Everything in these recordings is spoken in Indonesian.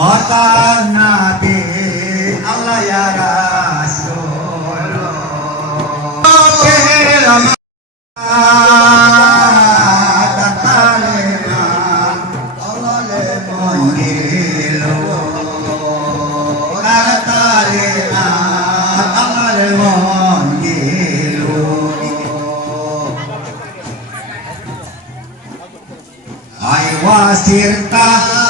Otak Nabi Allah ya Rasulullah. Wasirta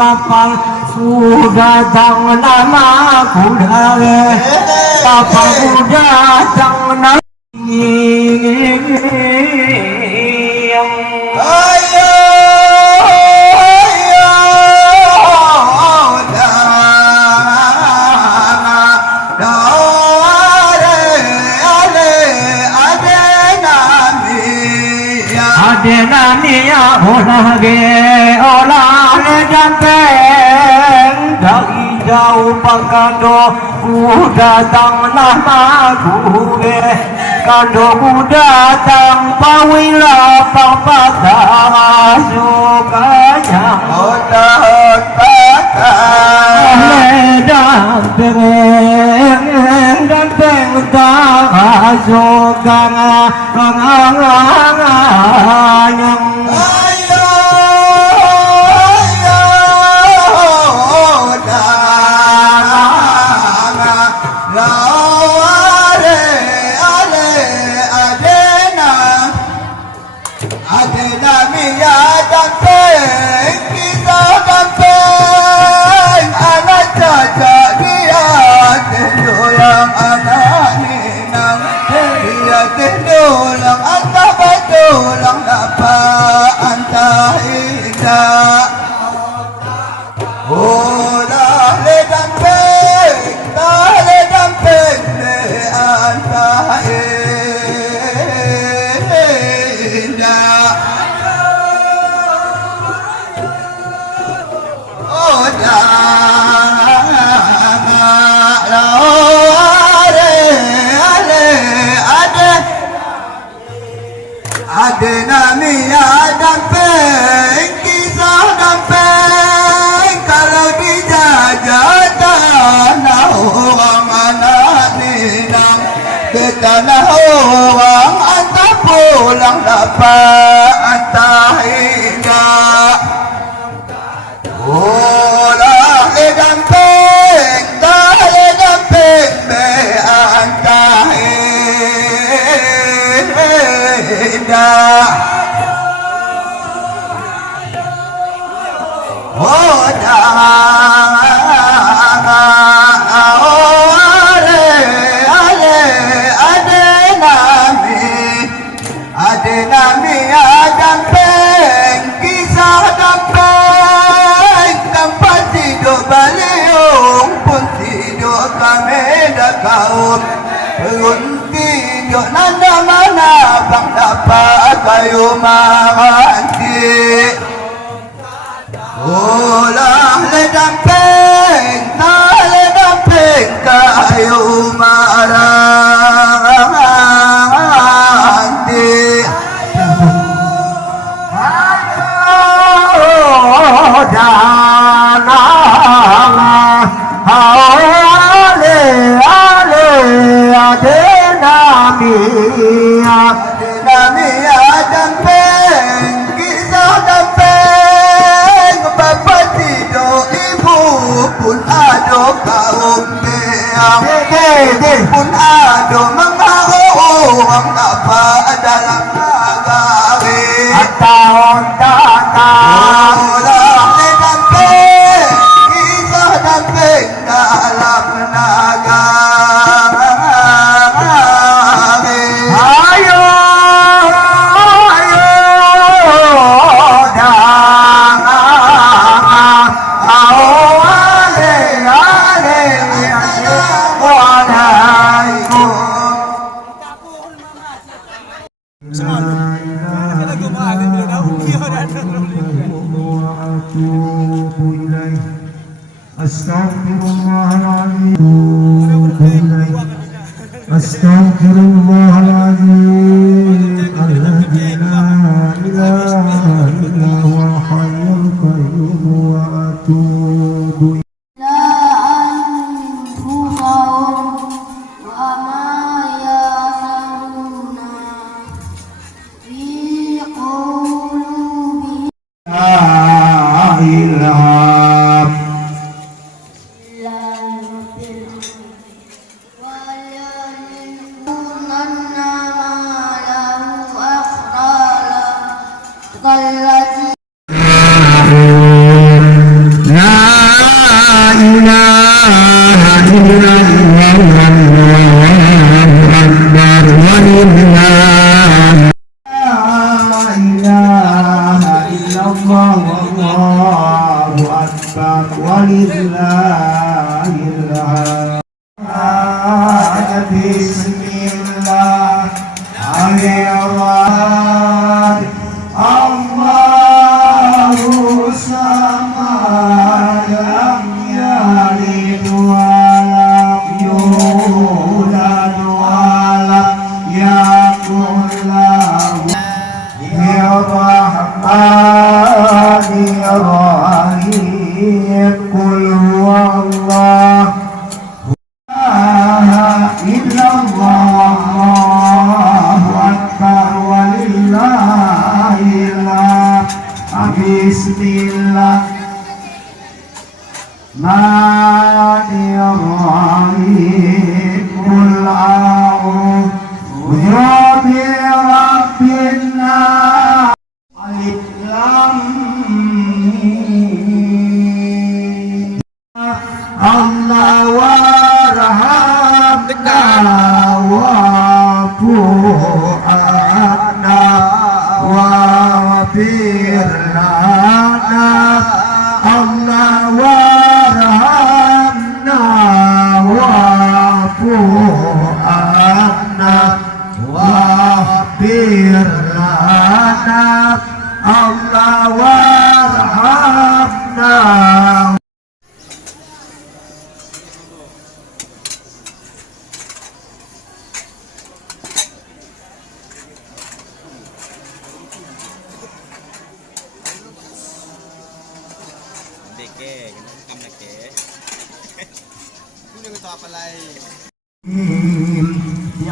kapal sudah datang nama kuda kapal kuda datang nama Adenania olahge olahre janteng dari jauh pagando datang nama gue kando datang pawila pampatah sukanya otak ganteng tak sukan yang Tulang dapat kita nahuang anta pulang dapat anta indah ulah ledampeng dah ledampeng be anta indah oh dah nami adam peng kisah dampeng tempat tidur baliung pun tidur kami dah kaum perun tidur nanda mana bang dapat kayu maranti ulah le dampeng tak le dampeng kayu maranti pun ada mengaruh apa dalam agari tahun datang damping kisah damping dalam nagari ayo Astaghfirullahaladzim alladzi la ilaha illa huwal hayyul qayyum wa atubu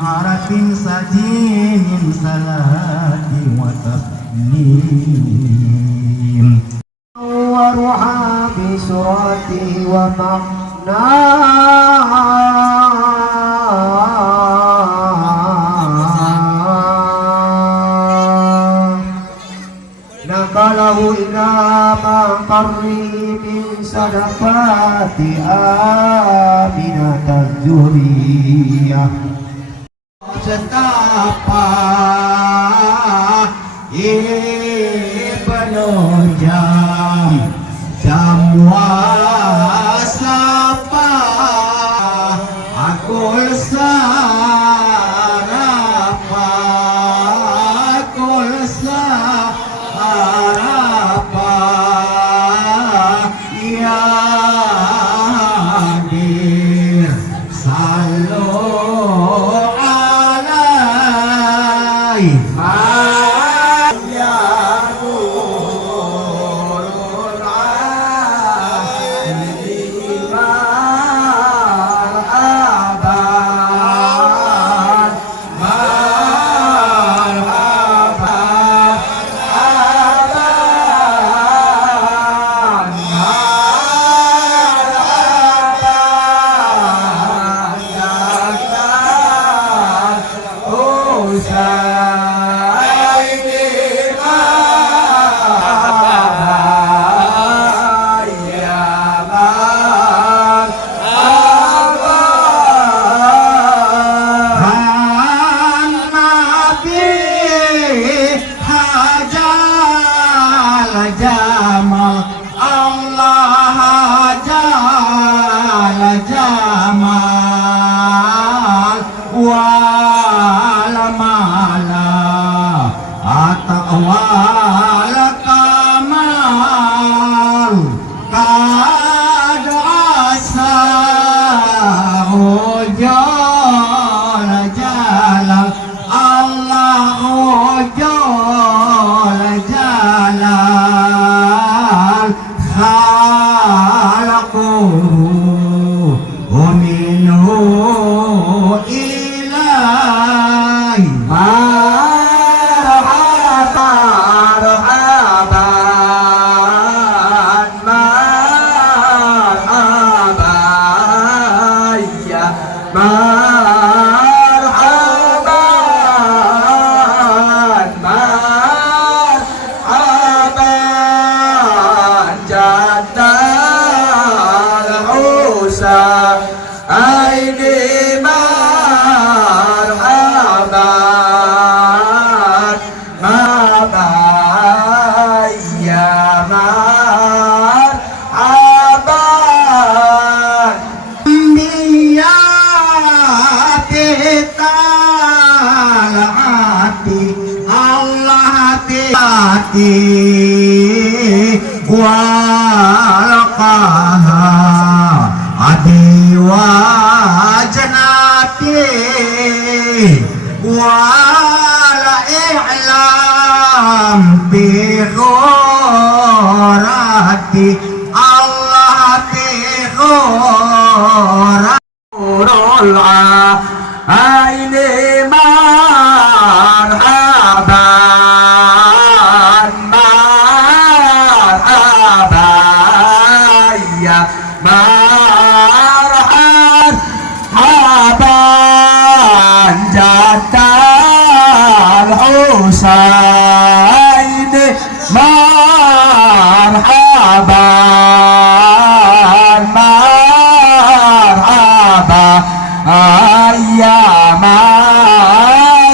بعرف سجين صلاة وتسليم وروحا بسرعته ومعناه نقله إلى مقره من صدقات آمنة الذرية Setapa Ibnu jam wasapa Aku sarapa Aku sarapa Ya hadir Salu walqaha adi wa janati wala i'lam bi ghurati Allah bi ghurati aini Husain marhaban marhaban ya marhaban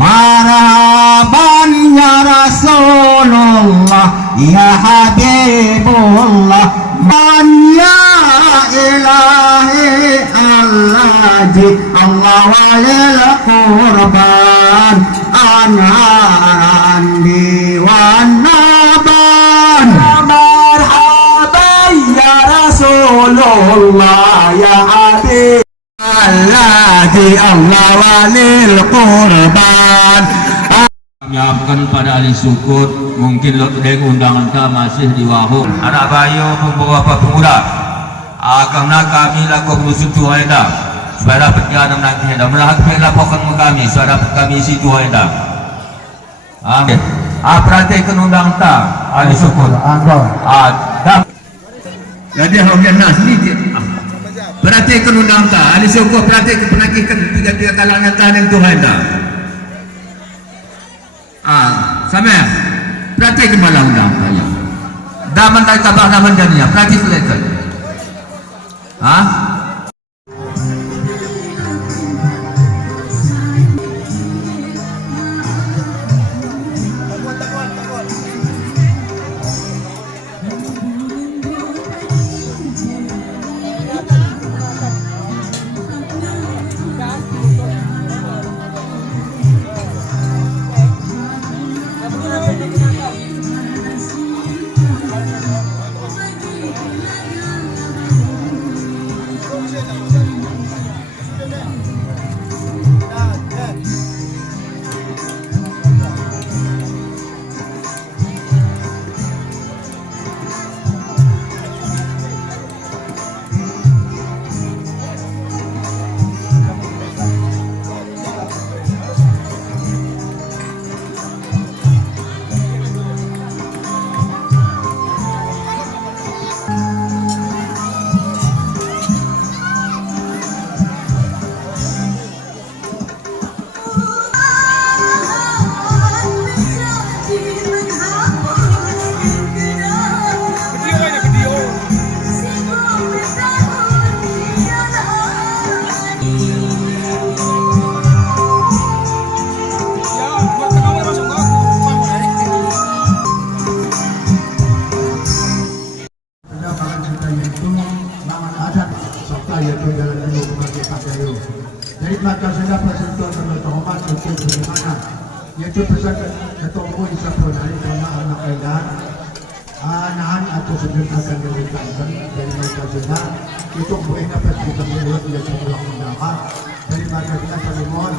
marhaban ya Rasulullah ya Habibullah man ya ilahi Allah Allah walil qurban anharan diwanaban marhaban ya Rasulullah ya Habib Allah walil qurban. Menyiapkan pada ahli syukur mungkin dengan undangan kami masih di wahu anak bayu beberapa pemuda karena kami lakukan musuh Tuhan supaya dapat kami nanti dah melahat laporkan kami supaya dapat kami isi dua dah. Amin. Perhatikan undang tak ahli syukur. Dah. Jadi haunya nas ni dia. Perhatikan undang tak ahli syukur, perhatikan penagihan tiga kalangan tahan Tuhan dah. Sama. Perhatikan malah undang tak ya. Daman tak kabar daman jadinya. Perhatikan. Jadi maka sudah persentuhan terhormat untuk bagaimana yaitu pesan Ketua Umum Isa Pronari karena anak kailan nahan atau sebelum akan diberikan dari mereka sudah itu boleh dapat kita melihat dia semula mendapat dari maka kita terimohon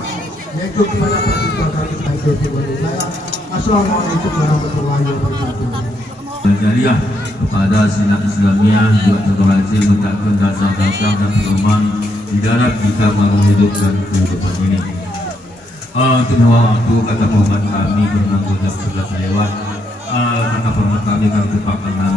yaitu kepada persentuhan dari kita itu saya. Assalamualaikum warahmatullahi wabarakatuh. Jariah kepada Sinar Islamiyah juga terberhasil menetapkan dasar-dasar dan pedoman di dalam kita menghidupkan kehidupan ini. Untuk waktu kata penghormat kami menanggung jam 11 lewat. Kata penghormat kami akan terpakai nanti.